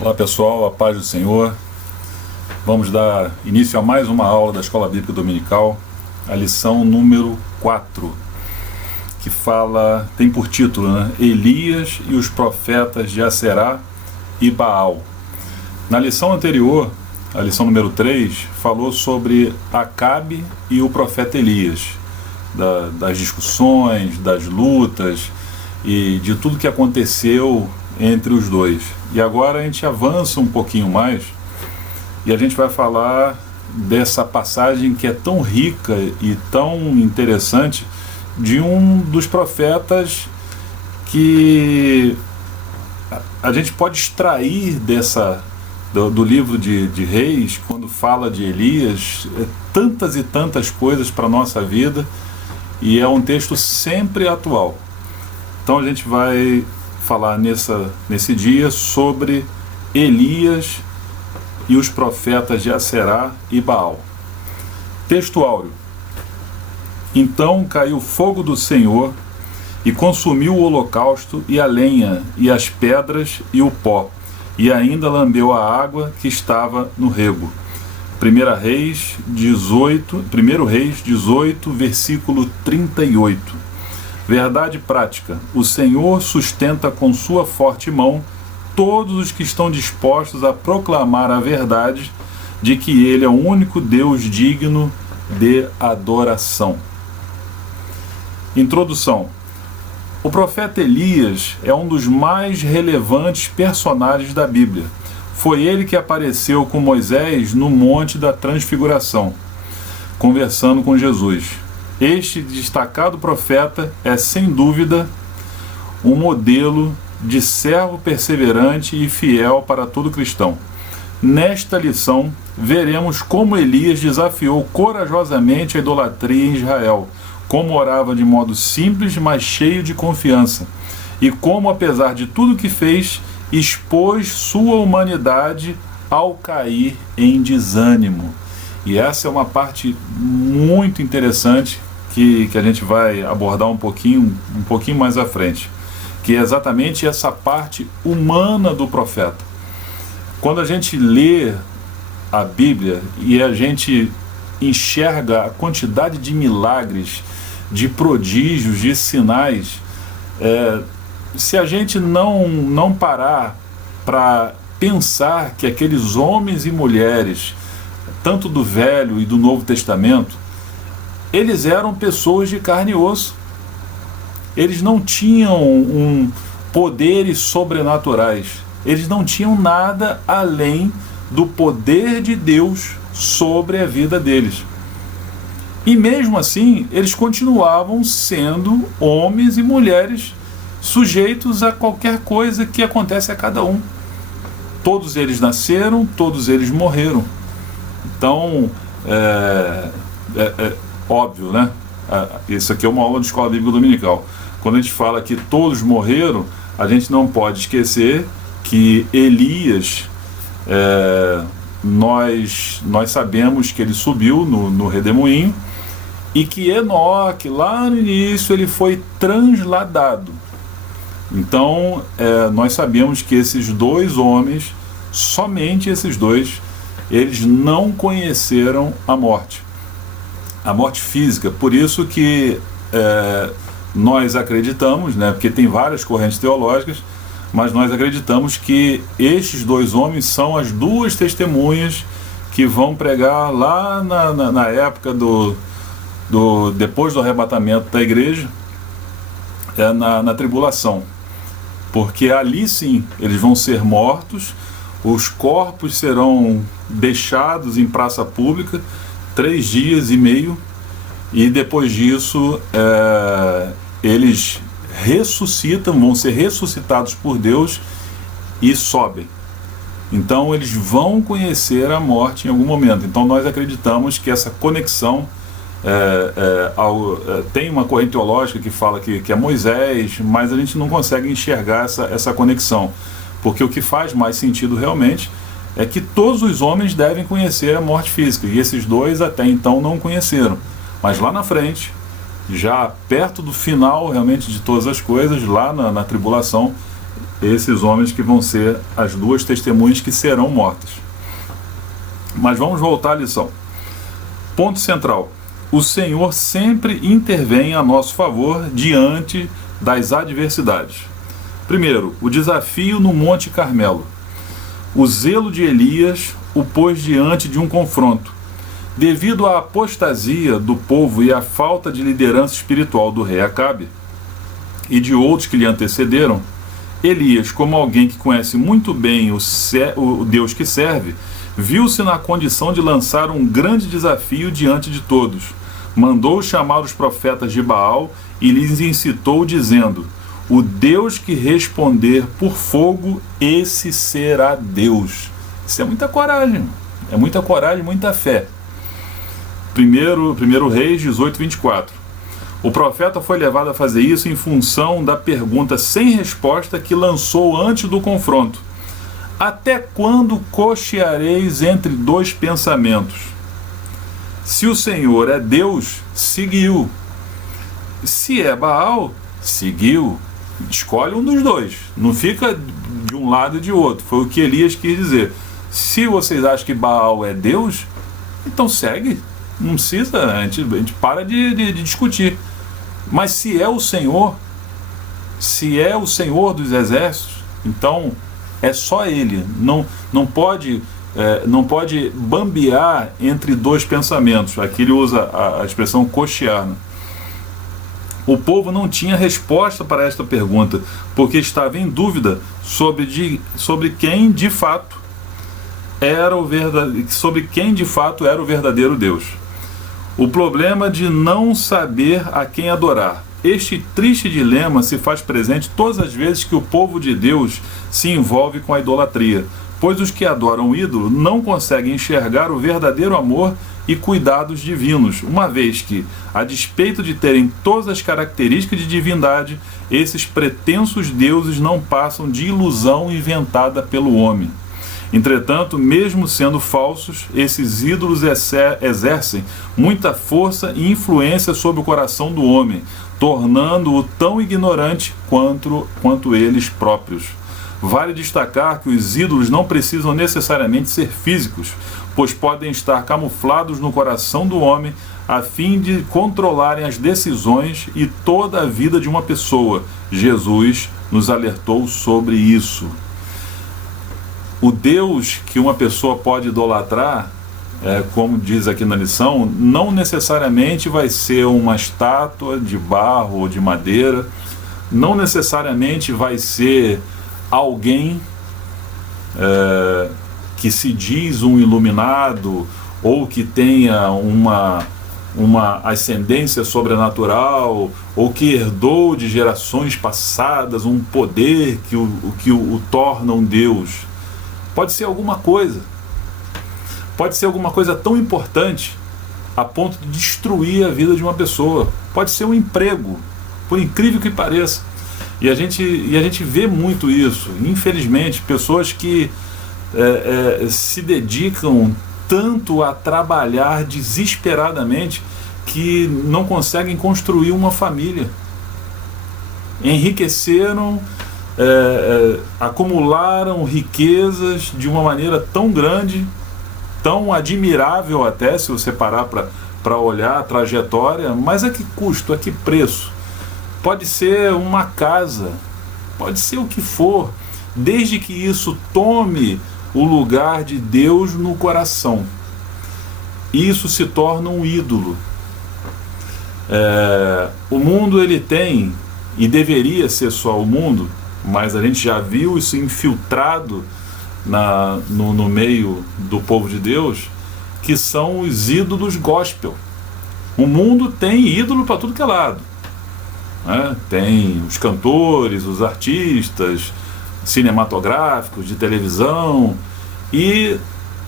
Olá pessoal, a paz do Senhor. Vamos dar início a mais uma aula da Escola Bíblica Dominical, a lição número 4, que tem por título, Elias e os profetas de Aserá e Baal. Na lição anterior, a lição número 3, falou sobre Acabe e o profeta Elias, das discussões, das lutas e de tudo que aconteceu entre os dois. E agora a gente avança um pouquinho mais e a gente vai falar dessa passagem que é tão rica e tão interessante de um dos profetas que a gente pode extrair do livro de Reis, quando fala de Elias, tantas e tantas coisas para a nossa vida, e é um texto sempre atual. Então a gente vai falar nesse dia sobre Elias e os profetas de Aserá e Baal. Texto áureo. Então caiu fogo do Senhor e consumiu o holocausto e a lenha e as pedras e o pó, e ainda lambeu a água que estava no rego. 1 Reis 18, versículo 38. Verdade prática: o Senhor sustenta com sua forte mão todos os que estão dispostos a proclamar a verdade de que Ele é o único Deus digno de adoração. Introdução. O profeta Elias é um dos mais relevantes personagens da Bíblia. Foi ele que apareceu com Moisés no Monte da Transfiguração, conversando com Jesus. Este destacado profeta é, sem dúvida, um modelo de servo perseverante e fiel para todo cristão. Nesta lição, veremos como Elias desafiou corajosamente a idolatria em Israel, como orava de modo simples, mas cheio de confiança, e como, apesar de tudo que fez, expôs sua humanidade ao cair em desânimo. E essa é uma parte muito interessante que a gente vai abordar um pouquinho mais à frente, que é exatamente essa parte humana do profeta. Quando a gente lê a Bíblia e a gente enxerga a quantidade de milagres, de prodígios, de sinais, se a gente não parar para pensar que aqueles homens e mulheres, tanto do Velho e do Novo Testamento, eles eram pessoas de carne e osso. Eles não tinham poderes sobrenaturais. Eles não tinham nada além do poder de Deus sobre a vida deles. E mesmo assim, eles continuavam sendo homens e mulheres sujeitos a qualquer coisa que acontece a cada um. Todos eles nasceram, todos eles morreram. Então, óbvio, né? Isso aqui é uma aula de Escola Bíblica Dominical. Quando a gente fala que todos morreram, a gente não pode esquecer que Elias, nós sabemos que ele subiu no redemoinho, e que Enoque, lá no início, ele foi transladado. Então, nós sabemos que esses dois homens, somente esses dois, eles não conheceram a morte física. Por isso que nós acreditamos, porque tem várias correntes teológicas, mas nós acreditamos que estes dois homens são as duas testemunhas que vão pregar lá na época depois do arrebatamento da igreja, na tribulação. Porque ali sim, eles vão ser mortos, os corpos serão deixados em praça pública 3 dias e meio, e depois disso eles ressuscitam, vão ser ressuscitados por Deus e sobem. Então eles vão conhecer a morte em algum momento. Então nós acreditamos que essa conexão tem uma corrente teológica que fala que é Moisés, mas a gente não consegue enxergar essa conexão, porque o que faz mais sentido realmente é que todos os homens devem conhecer a morte física, e esses dois até então não conheceram. Mas lá na frente, já perto do final realmente de todas as coisas, lá na tribulação, Esses homens que vão ser as duas testemunhas que serão mortas. Mas vamos voltar à lição. Ponto central: o Senhor sempre intervém a nosso favor diante das adversidades. Primeiro, o desafio no Monte Carmelo. O zelo de Elias o pôs diante de um confronto. Devido à apostasia do povo e à falta de liderança espiritual do rei Acabe e de outros que lhe antecederam, Elias, como alguém que conhece muito bem o Deus que serve, viu-se na condição de lançar um grande desafio diante de todos. Mandou chamar os profetas de Baal e lhes incitou, dizendo: o Deus que responder por fogo, esse será Deus. Isso é muita coragem, muita fé. Primeiro Reis 18:24. O profeta foi levado a fazer isso em função da pergunta sem resposta que lançou antes do confronto: até quando cocheareis entre dois pensamentos? Se o Senhor é Deus, seguiu. Se é Baal, seguiu. Escolhe um dos dois, não fica de um lado e de outro. Foi o que Elias quis dizer. Se vocês acham que Baal é Deus, então segue. Não precisa, a gente para de discutir. Mas se é o Senhor dos exércitos, então é só Ele. Não pode bambear entre dois pensamentos. Aqui ele usa a expressão cochear, né? O povo não tinha resposta para esta pergunta, porque estava em dúvida sobre quem de fato era o verdadeiro Deus. O problema de não saber a quem adorar. Este triste dilema se faz presente todas as vezes que o povo de Deus se envolve com a idolatria, pois os que adoram o ídolo não conseguem enxergar o verdadeiro amor e cuidados divinos, uma vez que, a despeito de terem todas as características de divindade, esses pretensos deuses não passam de ilusão inventada pelo homem. Entretanto, mesmo sendo falsos, esses ídolos exercem muita força e influência sobre o coração do homem, tornando-o tão ignorante quanto eles próprios. Vale destacar que os ídolos não precisam necessariamente ser físicos, pois podem estar camuflados no coração do homem a fim de controlarem as decisões e toda a vida de uma pessoa. Jesus nos alertou sobre isso. O Deus que uma pessoa pode idolatrar, como diz aqui na lição, não necessariamente vai ser uma estátua de barro ou de madeira, não necessariamente vai ser alguém que se diz um iluminado ou que tenha uma ascendência sobrenatural ou que herdou de gerações passadas um poder que o torna um Deus. Pode ser alguma coisa tão importante a ponto de destruir a vida de uma pessoa. Pode ser um emprego, por incrível que pareça. E a gente vê muito isso, infelizmente, pessoas que se dedicam tanto a trabalhar desesperadamente que não conseguem construir uma família. Enriqueceram, acumularam riquezas de uma maneira tão grande, tão admirável até, se você parar para olhar a trajetória, mas a que custo, a que preço? Pode ser uma casa, pode ser o que for, desde que isso tome o lugar de Deus no coração. Isso se torna um ídolo. O mundo ele tem, e deveria ser só o mundo, mas a gente já viu isso infiltrado no meio do povo de Deus, que são os ídolos gospel. O mundo tem ídolo para tudo que é lado. Tem os cantores, os artistas cinematográficos, de televisão, e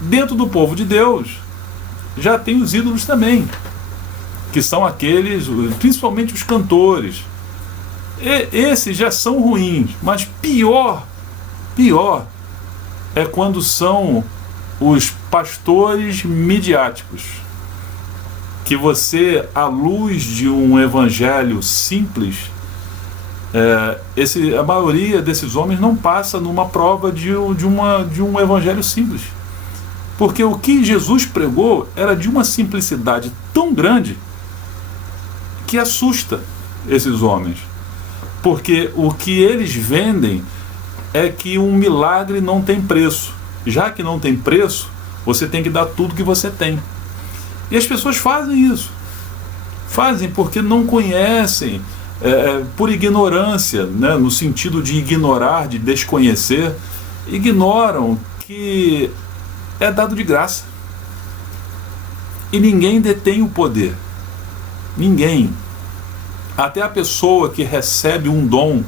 dentro do povo de Deus já tem os ídolos também, que são aqueles, principalmente os cantores. Esses já são ruins, mas pior é quando são os pastores midiáticos, que você, à luz de um evangelho simples, a maioria desses homens não passa numa prova de um evangelho simples. Porque o que Jesus pregou era de uma simplicidade tão grande que assusta esses homens. Porque o que eles vendem é que um milagre não tem preço. Já que não tem preço, você tem que dar tudo que você tem. E as pessoas fazem isso. Fazem porque não conhecem, por ignorância, né, no sentido de ignorar, de desconhecer, ignoram que é dado de graça. E ninguém detém o poder. Ninguém. Até a pessoa que recebe um dom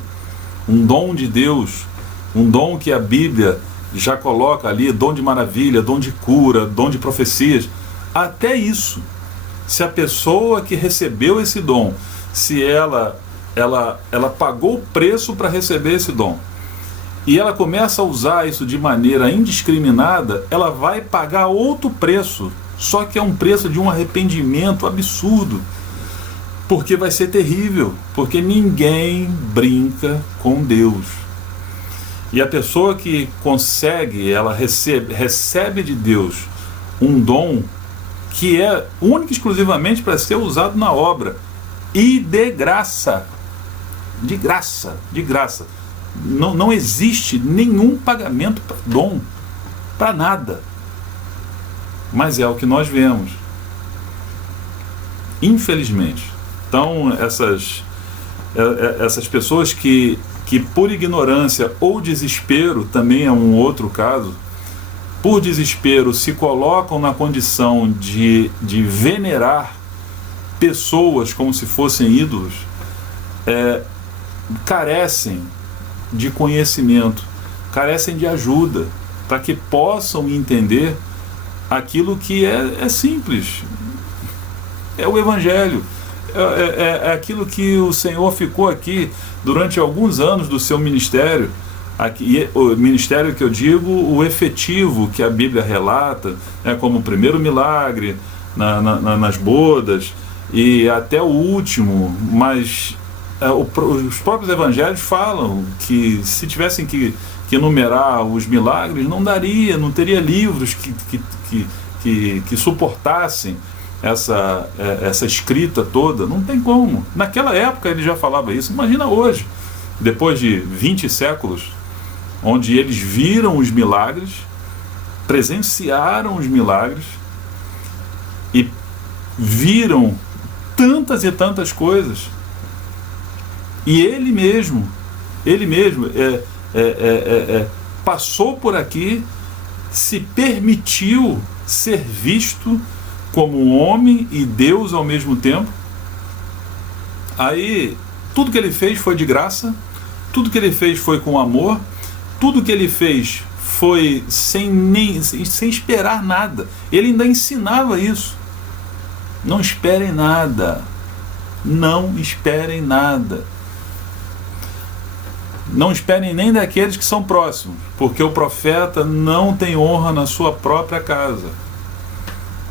de Deus, um dom que a Bíblia já coloca ali, dom de maravilha, dom de cura, dom de profecias, até isso, se a pessoa que recebeu esse dom, se ela pagou o preço para receber esse dom, e ela começa a usar isso de maneira indiscriminada, ela vai pagar outro preço, só que é um preço de um arrependimento absurdo, porque vai ser terrível, porque ninguém brinca com Deus. E a pessoa que consegue, ela recebe de Deus um dom que é único e exclusivamente para ser usado na obra, e de graça, de graça, de graça. Não existe nenhum pagamento para dom, para nada. Mas é o que nós vemos, infelizmente. Então essas pessoas que por ignorância ou desespero, também é um outro caso, por desespero se colocam na condição de venerar pessoas como se fossem ídolos, carecem de conhecimento, carecem de ajuda, para que possam entender aquilo que é simples, é o Evangelho, é aquilo que o Senhor ficou aqui durante alguns anos do seu ministério, aqui, o ministério que eu digo, o efetivo que a Bíblia relata, como o primeiro milagre nas bodas e até o último, mas os próprios evangelhos falam que se tivessem que enumerar os milagres, não teria livros que suportassem essa escrita toda. Não tem como. Naquela época ele já falava isso. Imagina hoje, depois de 20 séculos, onde eles viram os milagres, presenciaram os milagres e viram tantas e tantas coisas. E ele mesmo passou por aqui, se permitiu ser visto como homem e Deus ao mesmo tempo. Aí tudo que ele fez foi de graça, tudo que ele fez foi com amor, tudo que ele fez foi sem esperar nada. Ele ainda ensinava isso. Não esperem nada. Não esperem nada. Não esperem nem daqueles que são próximos, porque o profeta não tem honra na sua própria casa.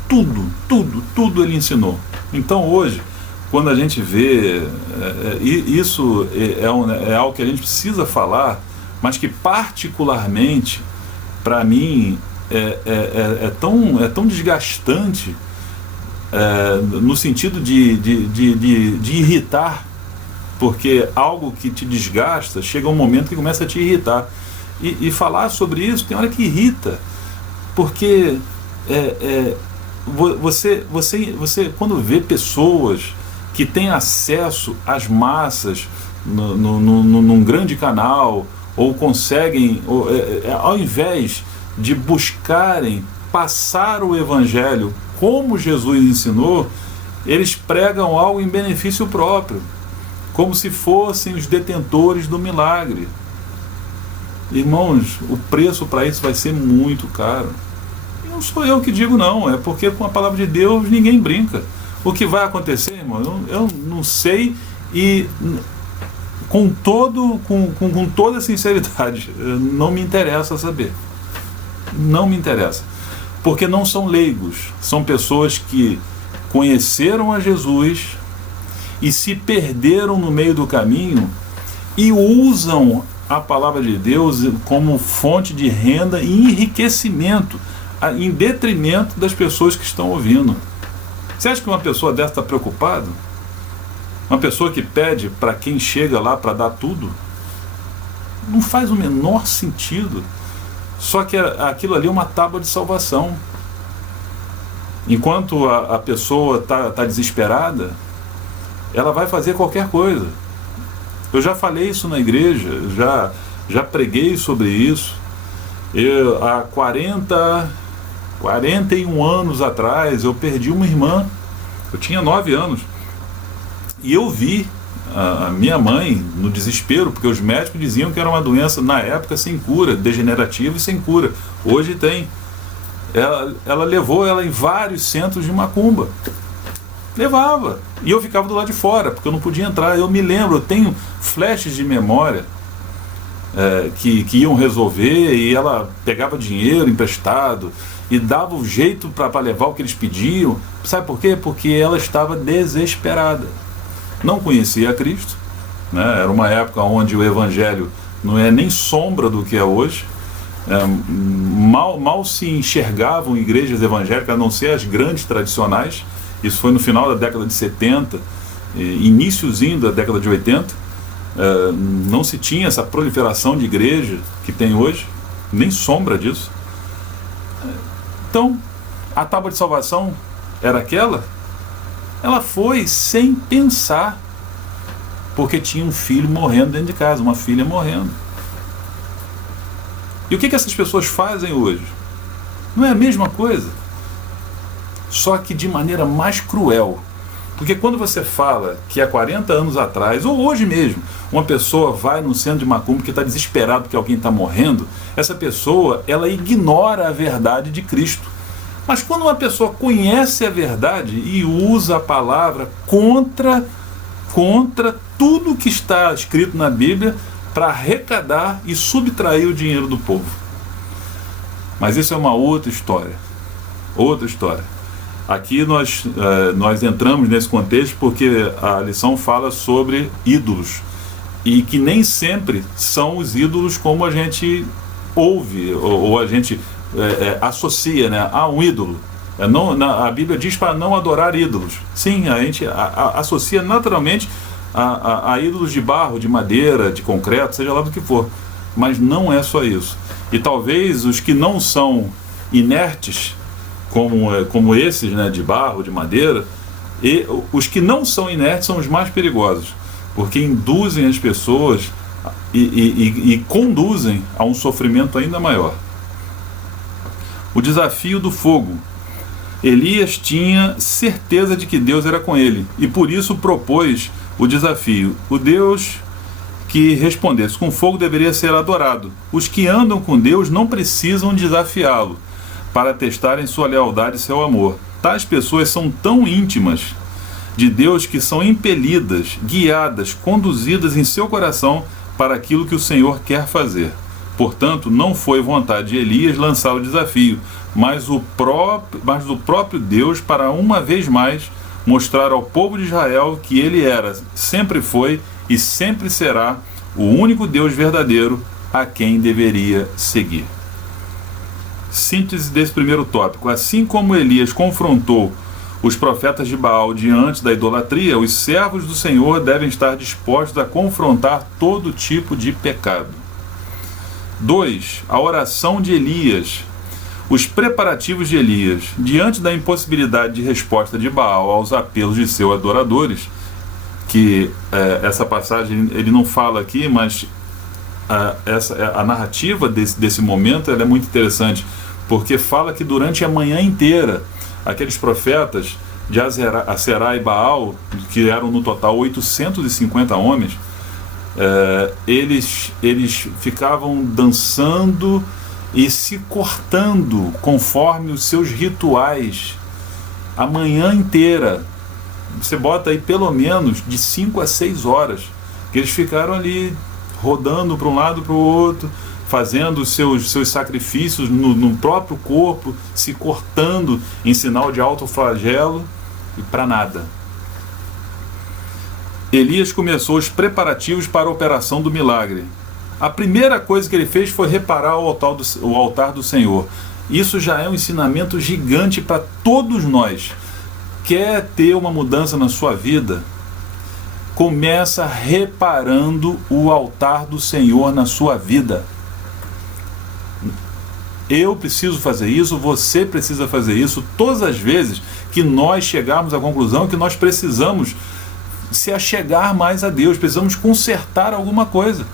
Tudo ele ensinou. Então hoje, quando a gente vê, isso é algo que a gente precisa falar, mas que particularmente, para mim, é tão desgastante, no sentido de irritar, porque algo que te desgasta, chega um momento que começa a te irritar. E falar sobre isso tem hora que irrita, porque você quando vê pessoas que têm acesso às massas num grande canal, ou conseguem, ao invés de buscarem passar o Evangelho como Jesus ensinou, eles pregam algo em benefício próprio, como se fossem os detentores do milagre. Irmãos, o preço para isso vai ser muito caro. E não sou eu que digo, não, é porque com a palavra de Deus ninguém brinca. O que vai acontecer, irmão, eu não sei, e com toda sinceridade, não me interessa saber. Não me interessa. Porque não são leigos, são pessoas que conheceram a Jesus e se perderam no meio do caminho e usam a palavra de Deus como fonte de renda e enriquecimento, em detrimento das pessoas que estão ouvindo. Você acha que uma pessoa dessa está preocupada? Uma pessoa que pede para quem chega lá para dar tudo? Não faz o menor sentido. Só que aquilo ali é uma tábua de salvação. Enquanto a pessoa está desesperada, ela vai fazer qualquer coisa. Eu já falei isso na igreja, já preguei sobre isso. Há 41 anos atrás, eu perdi uma irmã. Eu tinha 9 anos. E eu vi a minha mãe no desespero, porque os médicos diziam que era uma doença, na época, sem cura, degenerativa e sem cura. Hoje tem. Ela levou ela em vários centros de macumba. Levava. E eu ficava do lado de fora, porque eu não podia entrar. Eu me lembro, eu tenho flashes de memória que iam resolver, e ela pegava dinheiro emprestado e dava o jeito para levar o que eles pediam. Sabe por quê? Porque ela estava desesperada. Não conhecia a Cristo, né? Era uma época onde o Evangelho não é nem sombra do que é hoje. Mal se enxergavam igrejas evangélicas, a não ser as grandes tradicionais. Isso foi no final da década de 70, iniciozinho da década de 80. Não se tinha essa proliferação de igreja que tem hoje, nem sombra disso. Então, a tábua de salvação era aquela? Ela foi sem pensar, porque tinha um filho morrendo dentro de casa, uma filha morrendo. E o que essas pessoas fazem hoje? Não é a mesma coisa? Só que de maneira mais cruel. Porque quando você fala que há 40 anos atrás, ou hoje mesmo, uma pessoa vai num centro de macumba que está desesperado porque alguém está morrendo, essa pessoa, ela ignora a verdade de Cristo. Mas quando uma pessoa conhece a verdade e usa a palavra contra tudo que está escrito na Bíblia para arrecadar e subtrair o dinheiro do povo. Mas isso é uma outra história. Outra história. Aqui nós entramos nesse contexto porque a lição fala sobre ídolos. E que nem sempre são os ídolos como a gente ouve, ou a gente associa, né, a um ídolo. A Bíblia diz para não adorar ídolos. Sim, a gente associa naturalmente a ídolos de barro, de madeira, de concreto, seja lá do que for. Mas não é só isso. E talvez os que não são inertes, como esses, né, de barro, de madeira, e os que não são inertes são os mais perigosos, porque induzem as pessoas e conduzem a um sofrimento ainda maior. O desafio do fogo. Elias tinha certeza de que Deus era com ele, e por isso propôs o desafio. O Deus que respondesse com fogo deveria ser adorado. Os que andam com Deus não precisam desafiá-lo para testarem sua lealdade e seu amor. Tais pessoas são tão íntimas de Deus que são impelidas, guiadas, conduzidas em seu coração para aquilo que o Senhor quer fazer. Portanto, não foi vontade de Elias lançar o desafio, mas do próprio Deus, para uma vez mais mostrar ao povo de Israel que ele era, sempre foi e sempre será o único Deus verdadeiro a quem deveria seguir. Síntese desse primeiro tópico. Assim como Elias confrontou os profetas de Baal diante da idolatria, os servos do Senhor devem estar dispostos a confrontar todo tipo de pecado. 2. A oração de Elias. Os preparativos de Elias. Diante da impossibilidade de resposta de Baal aos apelos de seus adoradores, que essa passagem ele não fala aqui, mas a narrativa desse momento ela é muito interessante, porque fala que durante a manhã inteira, aqueles profetas de Aserá e Baal, que eram no total 850 homens, eles ficavam dançando e se cortando conforme os seus rituais a manhã inteira. Você bota aí pelo menos de 5 a 6 horas que eles ficaram ali rodando para um lado para o outro, fazendo os seus sacrifícios no próprio corpo, se cortando em sinal de autoflagelo, e para nada. Elias começou os preparativos para a operação do milagre. A primeira coisa que ele fez foi reparar o altar do Senhor. Isso já é um ensinamento gigante para todos nós. Quer ter uma mudança na sua vida? Começa reparando o altar do Senhor na sua vida. Eu preciso fazer isso, você precisa fazer isso. Todas as vezes que nós chegarmos à conclusão que nós precisamos se achegar mais a Deus, precisamos consertar alguma coisa.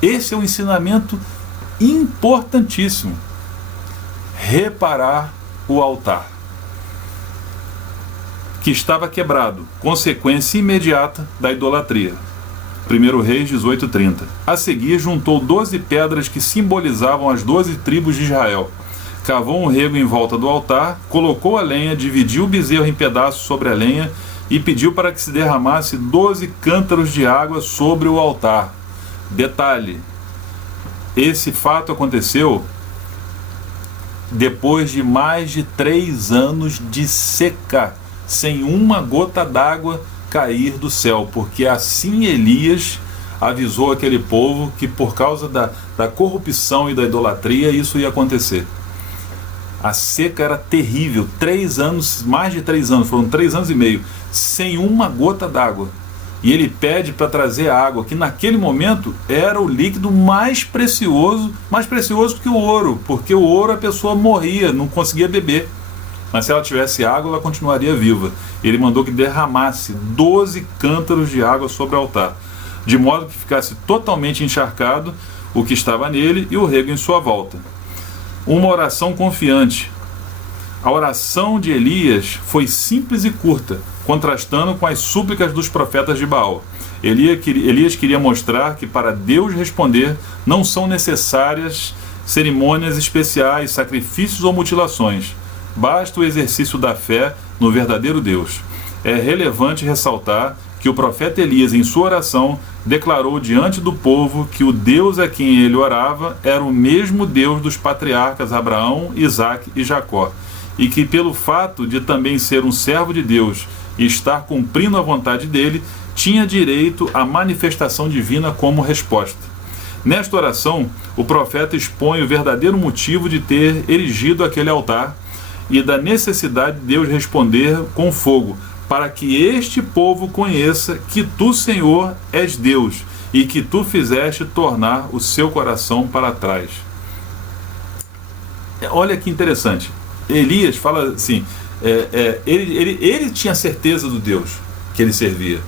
Esse é um ensinamento importantíssimo. Reparar o altar que estava quebrado, consequência imediata da idolatria. 1 Reis 18:30. A seguir juntou 12 pedras que simbolizavam as 12 tribos de Israel. Cavou um rego em volta do altar, colocou a lenha, dividiu o bezerro em pedaços sobre a lenha e pediu para que se derramasse 12 cântaros de água sobre o altar. Detalhe, esse fato aconteceu depois de mais de 3 anos de seca, sem uma gota d'água cair do céu, porque assim Elias avisou aquele povo que por causa da corrupção e da idolatria isso ia acontecer. A seca era terrível, 3 anos, mais de 3 anos, foram 3 anos e meio, sem uma gota d'água. E ele pede para trazer água, que naquele momento era o líquido mais precioso que o ouro, porque o ouro a pessoa morria, não conseguia beber. Mas se ela tivesse água, ela continuaria viva. Ele mandou que derramasse 12 cântaros de água sobre o altar, de modo que ficasse totalmente encharcado o que estava nele e o rego em sua volta. Uma oração confiante. A oração de Elias foi simples e curta, contrastando com as súplicas dos profetas de Baal. Elias queria mostrar que para Deus responder não são necessárias cerimônias especiais, sacrifícios ou mutilações. Basta o exercício da fé no verdadeiro Deus. É relevante ressaltar que o profeta Elias, em sua oração, declarou diante do povo que o Deus a quem ele orava era o mesmo Deus dos patriarcas Abraão, Isaque e Jacó, e que pelo fato de também ser um servo de Deus e estar cumprindo a vontade dele, tinha direito à manifestação divina como resposta. Nesta oração, o profeta expõe o verdadeiro motivo de ter erigido aquele altar e da necessidade de Deus responder com fogo, para que este povo conheça que tu, Senhor, és Deus e que tu fizeste tornar o seu coração para trás. Olha que interessante. Elias fala assim, ele tinha certeza do Deus que ele servia,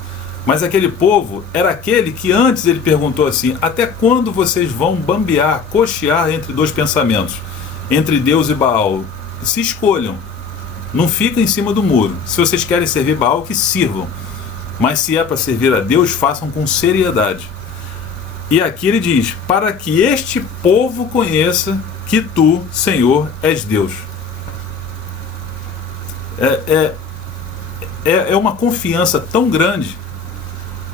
mas aquele povo era aquele que antes ele perguntou assim: até quando vocês vão bambear, cochear entre dois pensamentos, entre Deus e Baal? Se escolham, não fica em cima do muro. Se vocês querem servir Baal, que sirvam, mas se é para servir a Deus, façam com seriedade. E aqui ele diz: para que este povo conheça que tu, Senhor, és Deus. É uma confiança tão grande,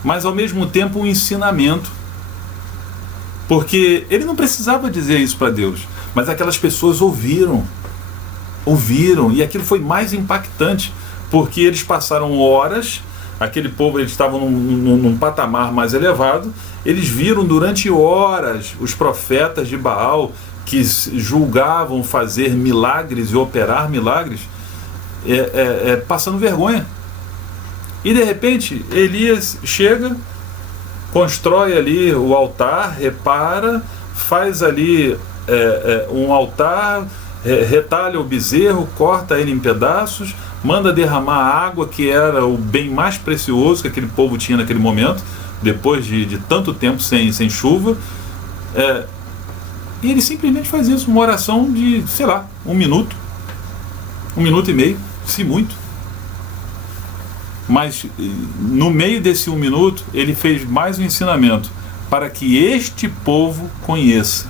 mas ao mesmo tempo um ensinamento, porque ele não precisava dizer isso para Deus, mas aquelas pessoas ouviram, e aquilo foi mais impactante, porque eles passaram horas, aquele povo, eles estavam num patamar mais elevado, eles viram durante horas os profetas de Baal, que julgavam fazer milagres e operar milagres, passando vergonha. E de repente Elias chega, constrói ali o altar, repara, faz ali um altar, retalha o bezerro, corta ele em pedaços, manda derramar a água, que era o bem mais precioso que aquele povo tinha naquele momento, depois de tanto tempo sem chuva, e ele simplesmente faz isso, uma oração de, sei lá, 1 minuto e meio, se muito. Mas no meio desse 1 minuto ele fez mais um ensinamento, para que este povo conheça,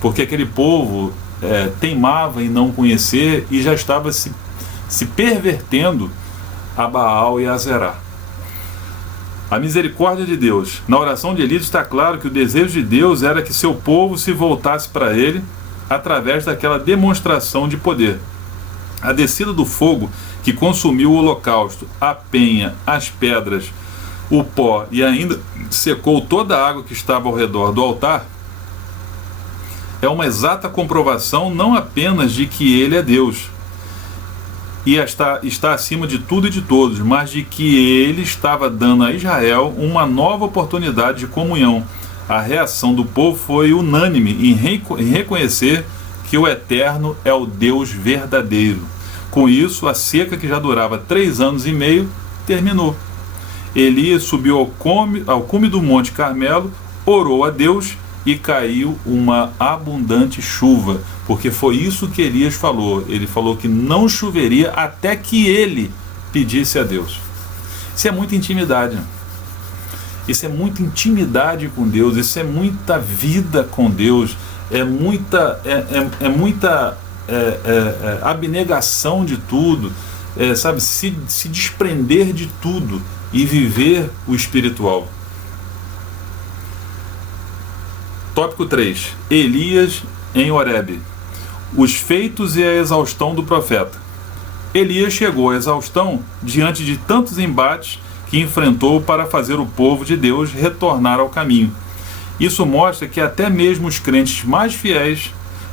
porque aquele povo teimava em não conhecer e já estava se pervertendo a Baal e a Azerá. A misericórdia de Deus. Na oração de Elias está claro que o desejo de Deus era que seu povo se voltasse para ele através daquela demonstração de poder. A descida do fogo que consumiu o holocausto, a penha, as pedras, o pó e ainda secou toda a água que estava ao redor do altar, é uma exata comprovação não apenas de que ele é Deus e está acima de tudo e de todos, mas de que ele estava dando a Israel uma nova oportunidade de comunhão. A reação do povo foi unânime em reconhecer que o Eterno é o Deus verdadeiro. Com isso, a seca que já durava 3 anos e meio terminou. Elias subiu ao cume do Monte Carmelo, orou a Deus e caiu uma abundante chuva, porque foi isso que Elias falou. Ele falou que não choveria até que ele pedisse a Deus. Isso é muita intimidade. Isso é muita intimidade com Deus, isso é muita vida com Deus, é muita abnegação de tudo, sabe, se desprender de tudo e viver o espiritual. Tópico 3. Elias em Horebe. Os feitos e a exaustão do profeta. Elias chegou à exaustão diante de tantos embates que enfrentou para fazer o povo de Deus retornar ao caminho. Isso mostra que até mesmo os crentes mais fiéis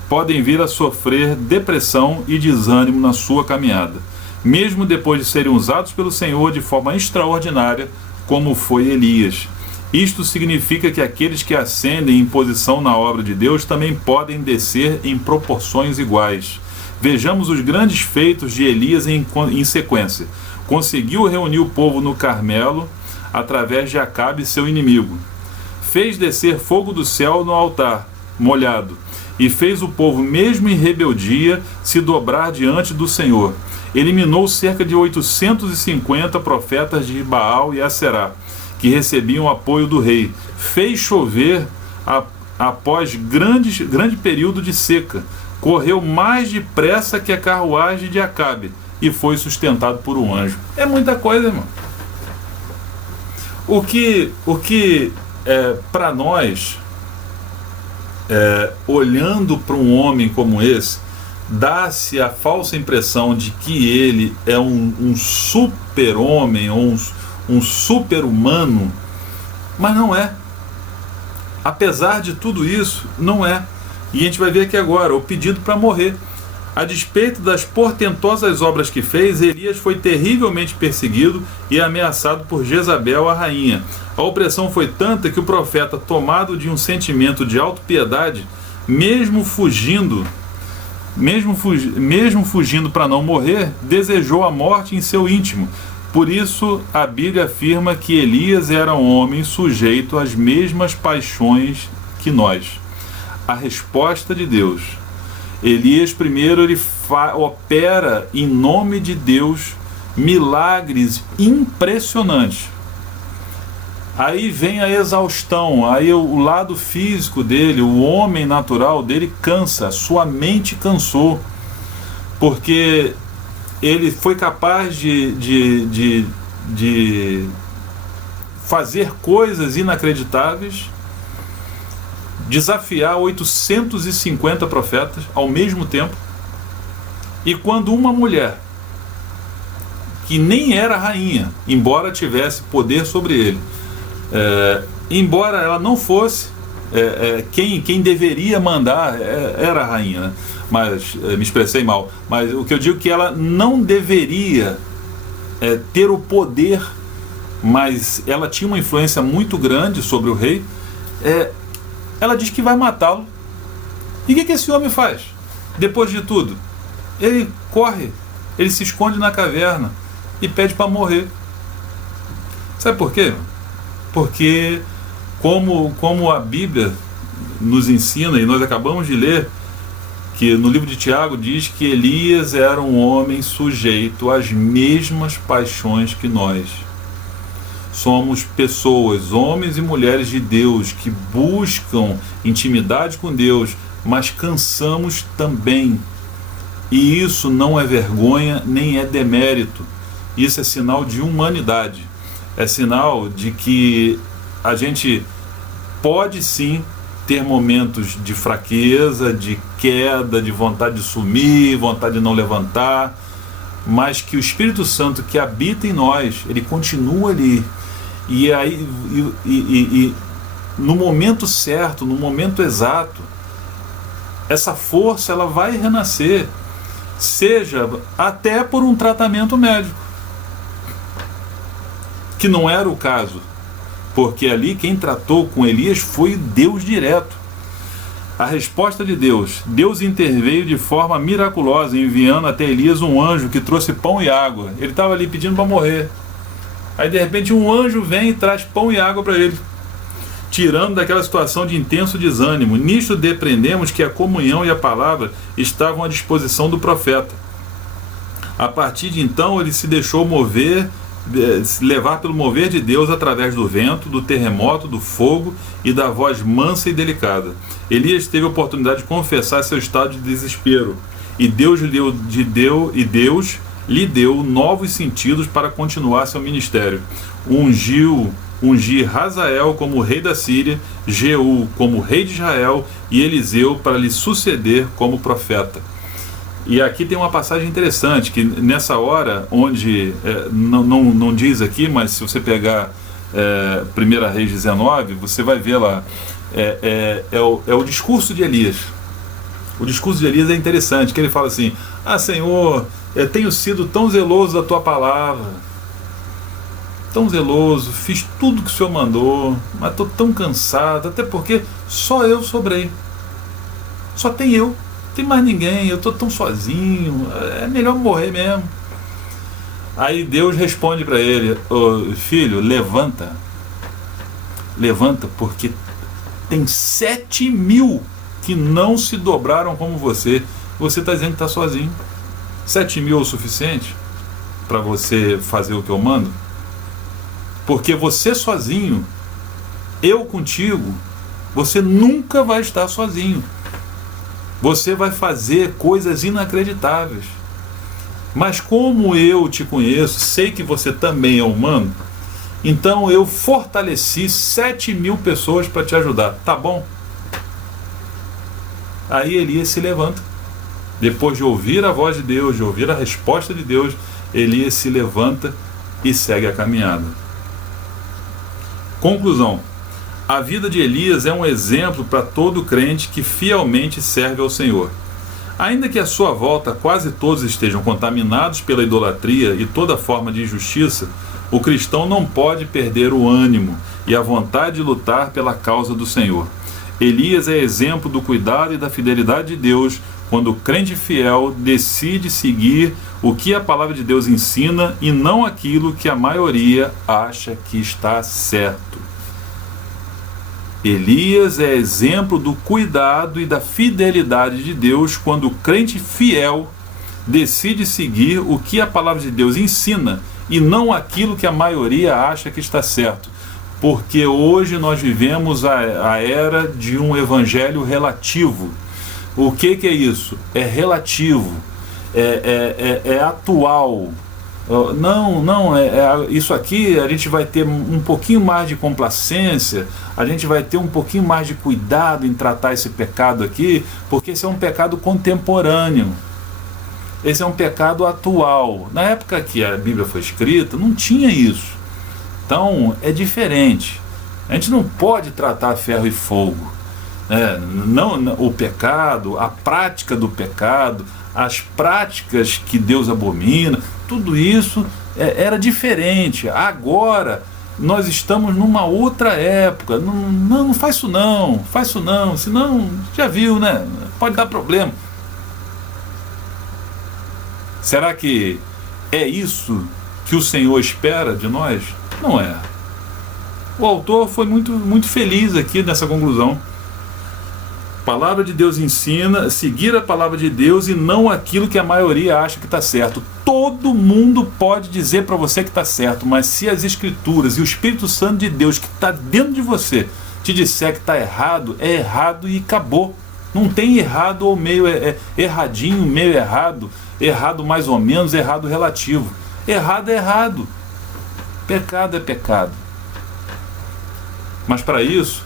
podem vir a sofrer depressão e desânimo na sua caminhada, mesmo depois de serem usados pelo Senhor de forma extraordinária, como foi Elias. Isto significa que aqueles que ascendem em posição na obra de Deus também podem descer em proporções iguais. Vejamos os grandes feitos de Elias em sequência. Conseguiu reunir o povo no Carmelo através de Acabe, seu inimigo. Fez descer fogo do céu no altar molhado e fez o povo, mesmo em rebeldia, se dobrar diante do Senhor. Eliminou cerca de 850 profetas de Baal e Aserá, que recebiam apoio do rei. Fez chover após grande período de seca. Correu mais depressa que a carruagem de Acabe e foi sustentado por um anjo. É muita coisa, irmão. O que para nós, olhando para um homem como esse, dá-se a falsa impressão de que ele é um super-homem ou um super-humano, mas não é. Apesar de tudo isso, não é. E a gente vai ver aqui agora o pedido para morrer. A despeito das portentosas obras que fez, Elias foi terrivelmente perseguido e ameaçado por Jezabel, a rainha. A opressão foi tanta que o profeta, tomado de um sentimento de autopiedade, mesmo fugindo para não morrer, desejou a morte em seu íntimo. Por isso, a Bíblia afirma que Elias era um homem sujeito às mesmas paixões que nós. A resposta de Deus. Elias, primeiro, ele opera em nome de Deus milagres impressionantes. Aí vem a exaustão, aí o lado físico dele, o homem natural dele cansa, sua mente cansou, porque ele foi capaz de fazer coisas inacreditáveis, desafiar 850 profetas ao mesmo tempo, e quando uma mulher, que nem era rainha, embora tivesse poder sobre ele, embora ela não fosse quem deveria mandar, era a rainha, né? Mas me expressei mal, mas o que eu digo é que ela não deveria ter o poder, mas ela tinha uma influência muito grande sobre o rei. Ela diz que vai matá-lo. E o que esse homem faz? Depois de tudo, ele corre, ele se esconde na caverna e pede para morrer. Sabe por quê? Porque como a Bíblia nos ensina, e nós acabamos de ler, que no livro de Tiago diz que Elias era um homem sujeito às mesmas paixões que nós. Somos pessoas, homens e mulheres de Deus, que buscam intimidade com Deus, mas cansamos também. E isso não é vergonha, nem é demérito. Isso é sinal de humanidade. É sinal de que a gente pode sim ter momentos de fraqueza, de queda, de vontade de sumir, vontade de não levantar, mas que o Espírito Santo que habita em nós, ele continua ali. E aí, no momento certo, no momento exato, essa força ela vai renascer, seja até por um tratamento médico, que não era o caso, porque ali quem tratou com Elias foi Deus direto. A resposta de Deus: Deus interveio de forma miraculosa, enviando até Elias um anjo que trouxe pão e água. Ele estava ali pedindo para morrer. Aí de repente um anjo vem e traz pão e água para ele, tirando daquela situação de intenso desânimo. Nisto depreendemos que a comunhão e a palavra estavam à disposição do profeta. A partir de então ele se deixou levar pelo mover de Deus através do vento, do terremoto, do fogo e da voz mansa e delicada. Elias teve a oportunidade de confessar seu estado de desespero, e Deus lhe deu novos sentidos para continuar seu ministério. Ungir Hazael como rei da Síria, Jeú como rei de Israel e Eliseu para lhe suceder como profeta. E aqui tem uma passagem interessante, que nessa hora, onde, não diz aqui, mas se você pegar 1 Reis 19, você vai ver lá, é o discurso de Elias. O discurso de Elias é interessante, que ele fala assim: ah, Senhor, eu tenho sido tão zeloso da tua palavra, tão zeloso, fiz tudo que o Senhor mandou, mas estou tão cansado, até porque só eu sobrei, só tem eu, não tem mais ninguém, eu estou tão sozinho, é melhor morrer mesmo. Aí Deus responde para ele: oh, filho, levanta, porque tem 7.000 que não se dobraram como você. Você está dizendo que está sozinho. 7.000 é o suficiente para você fazer o que eu mando? Porque você sozinho, eu contigo, você nunca vai estar sozinho. Você vai fazer coisas inacreditáveis. Mas como eu te conheço, sei que você também é humano, então eu fortaleci 7.000 pessoas para te ajudar. Tá bom? Aí Elias se levanta. Depois de ouvir a voz de Deus, de ouvir a resposta de Deus, Elias se levanta e segue a caminhada. Conclusão: a vida de Elias é um exemplo para todo crente que fielmente serve ao Senhor. Ainda que à sua volta quase todos estejam contaminados pela idolatria e toda forma de injustiça, o cristão não pode perder o ânimo e a vontade de lutar pela causa do Senhor. Elias é exemplo do cuidado e da fidelidade de Deus quando o crente fiel decide seguir o que a palavra de Deus ensina e não aquilo que a maioria acha que está certo. Elias é exemplo do cuidado e da fidelidade de Deus quando o crente fiel decide seguir o que a palavra de Deus ensina e não aquilo que a maioria acha que está certo. Porque hoje nós vivemos a era de um evangelho relativo. O que é isso? É relativo, é atual. Isso aqui a gente vai ter um pouquinho mais de complacência, a gente vai ter um pouquinho mais de cuidado em tratar esse pecado aqui, porque esse é um pecado contemporâneo, esse é um pecado atual. Na época que a Bíblia foi escrita, não tinha isso. Então é diferente. A gente não pode tratar ferro e fogo. O pecado, a prática do pecado, as práticas que Deus abomina, tudo isso era diferente. Agora nós estamos numa outra época. Não faz isso não, senão já viu, né? Pode dar problema. Será que é isso que o Senhor espera de nós? Não é. O autor foi muito feliz aqui nessa conclusão. A palavra de Deus ensina, seguir a palavra de Deus e não aquilo que a maioria acha que está certo. Todo mundo pode dizer para você que está certo, mas se as Escrituras e o Espírito Santo de Deus que está dentro de você te disser que está errado, é errado e acabou. Não tem errado ou meio erradinho, meio errado, errado mais ou menos, errado relativo. Errado é errado. Pecado é pecado. Mas para isso,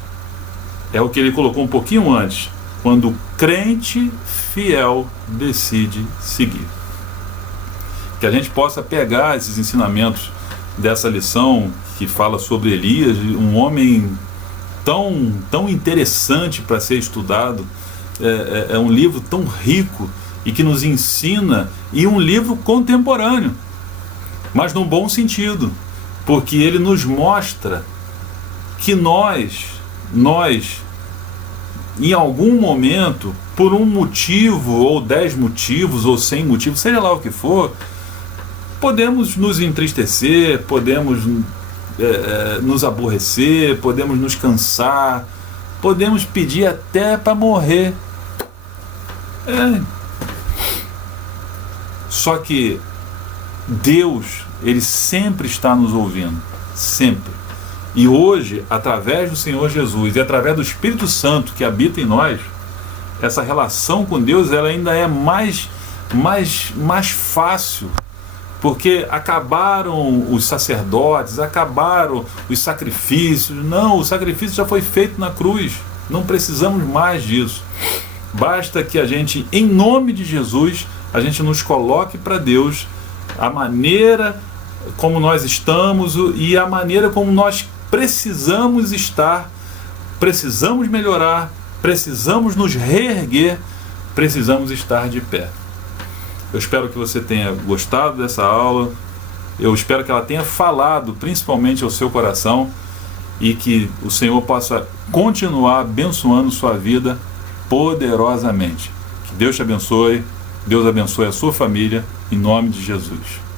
é o que ele colocou um pouquinho antes. quando o crente fiel decide seguir. Que a gente possa pegar esses ensinamentos dessa lição que fala sobre Elias, um homem tão interessante para ser estudado, é um livro tão rico e que nos ensina, e um livro contemporâneo, mas num bom sentido, porque ele nos mostra que nós em algum momento, por um motivo, ou 10 motivos, ou 100 motivos, seja lá o que for, podemos nos entristecer, podemos nos aborrecer, podemos nos cansar, podemos pedir até para morrer. Só que Deus, Ele sempre está nos ouvindo, sempre. E hoje, através do Senhor Jesus e através do Espírito Santo que habita em nós, essa relação com Deus ela ainda é mais fácil, porque acabaram os sacerdotes, acabaram os sacrifícios. Não, o sacrifício já foi feito na cruz, não precisamos mais disso. Basta que a gente, em nome de Jesus, a gente nos coloque para Deus a maneira como nós estamos e a maneira como nós precisamos estar, precisamos melhorar, precisamos nos reerguer, precisamos estar de pé. Eu espero que você tenha gostado dessa aula, eu espero que ela tenha falado principalmente ao seu coração e que o Senhor possa continuar abençoando sua vida poderosamente. Que Deus te abençoe, Deus abençoe a sua família, em nome de Jesus.